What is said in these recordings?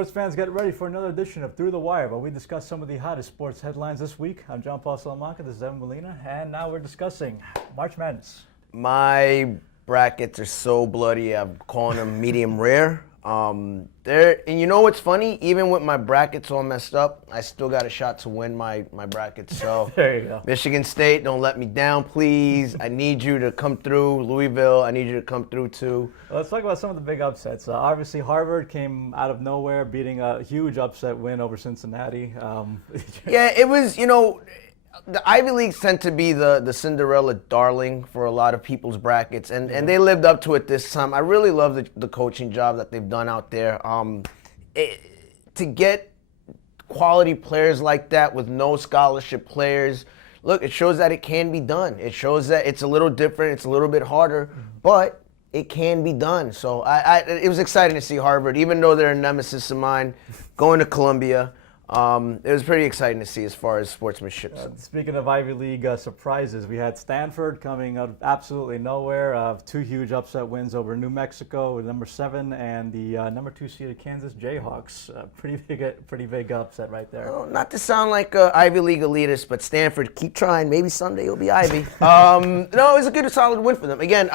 Sports fans, get ready for another edition of Through the Wire, where we discuss some of the hottest sports headlines this week. I'm John Paul Salamanca, this is Evan Molina, and now we're discussing March Madness. My brackets are so bloody, I'm calling them medium rare. And you know what's funny? Even with my brackets all messed up, I still got a shot to win my brackets. So there you go. Michigan State, don't let me down, please. I need you to come through. Louisville, I need you to come through too. Well, let's talk about some of the big upsets. Obviously, Harvard came out of nowhere, beating a huge upset win over Cincinnati. Yeah, it was, the Ivy Leagues tend to be the Cinderella darling for a lot of people's brackets, and they lived up to it this time. I really love the coaching job that they've done out there. To get quality players like that with no scholarship players, look, it shows that it can be done. It shows that it's a little different, it's a little bit harder, but it can be done. So it was exciting to see Harvard, even though they're a nemesis of mine, going to Columbia. It was pretty exciting to see as far as sportsmanship. Speaking of Ivy League surprises, we had Stanford coming out of absolutely nowhere. Two huge upset wins over New Mexico, number 7, and the number 2 seeded Kansas Jayhawks. Pretty big upset right there. Well, not to sound like an Ivy League elitist, but Stanford, keep trying. Maybe someday you'll be Ivy. No, it was a good, solid win for them. Again,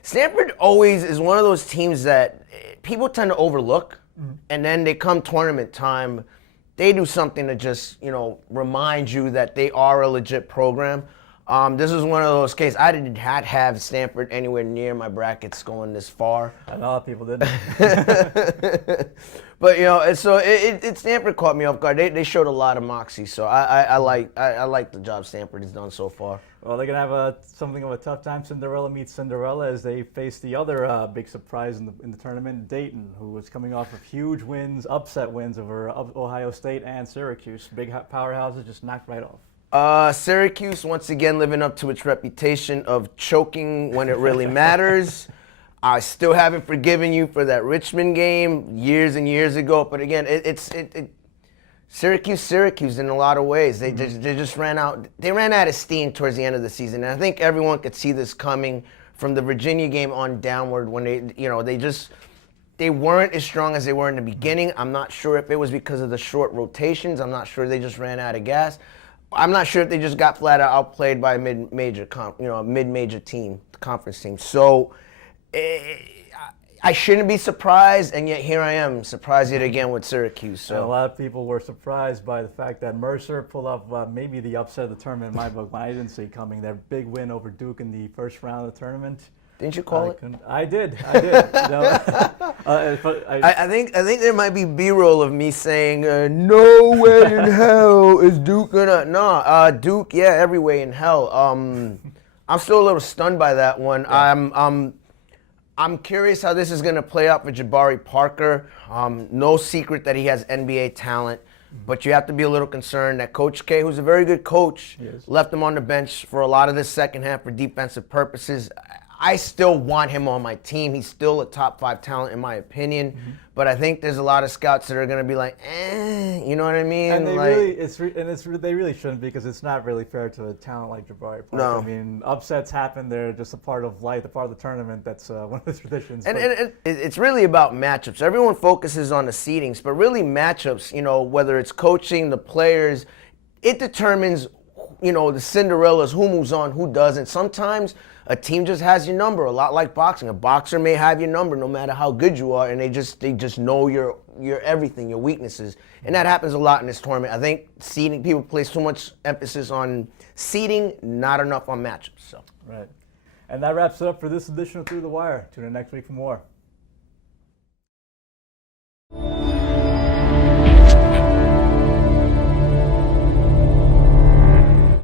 Stanford always is one of those teams that people tend to overlook, and then they come tournament time. They do something to just, remind you that they are a legit program. This is one of those cases. I did not have Stanford anywhere near my brackets going this far. A lot of people didn't. But Stanford caught me off guard. They showed a lot of moxie, so I like the job Stanford has done so far. Well, they're gonna have something of a tough time. Cinderella meets Cinderella as they face the other big surprise in the tournament, Dayton, who was coming off of huge wins, upset wins over Ohio State and Syracuse. Big powerhouses just knocked right off. Syracuse once again living up to its reputation of choking when it really matters. I still haven't forgiven you for that Richmond game years and years ago, but again, Syracuse in a lot of ways. They just ran out. They ran out of steam towards the end of the season, and I think everyone could see this coming from the Virginia game on downward when they weren't as strong as they were in the beginning. I'm not sure if it was because of the short rotations. I'm not sure they just ran out of gas. I'm not sure if they just got flat out outplayed by a mid-major team, conference team. So I shouldn't be surprised, and yet here I am, surprised yet again with Syracuse. So and a lot of people were surprised by the fact that Mercer pulled off maybe the upset of the tournament in my book, but I didn't see coming. Their big win over Duke in the first round of the tournament. Didn't you call it? I did. I think there might be B-roll of me saying, no way in hell is Duke gonna. No, Duke, yeah, every way in hell. I'm still a little stunned by that one. Yeah. I'm curious how this is going to play out for Jabari Parker. No secret that he has NBA talent, but you have to be a little concerned that Coach K, who's a very good coach, left him on the bench for a lot of this second half for defensive purposes. I still want him on my team. He's still a top 5 talent in my opinion, but I think there's a lot of scouts that are going to be like, you know what I mean? And they really shouldn't, because it's not really fair to a talent like Jabari Parker. No. I mean, upsets happen. They're just a part of life, a part of the tournament. That's one of the traditions. And it's really about matchups. Everyone focuses on the seedings, but really matchups, whether it's coaching, the players, it determines, the Cinderellas, who moves on, who doesn't. Sometimes a team just has your number, a lot like boxing. A boxer may have your number no matter how good you are, and they just know your everything, your weaknesses. And that happens a lot in this tournament. I think seeding, people place too much emphasis on seeding, not enough on matchups. So. Right. And that wraps it up for this edition of Through the Wire. Tune in next week for more.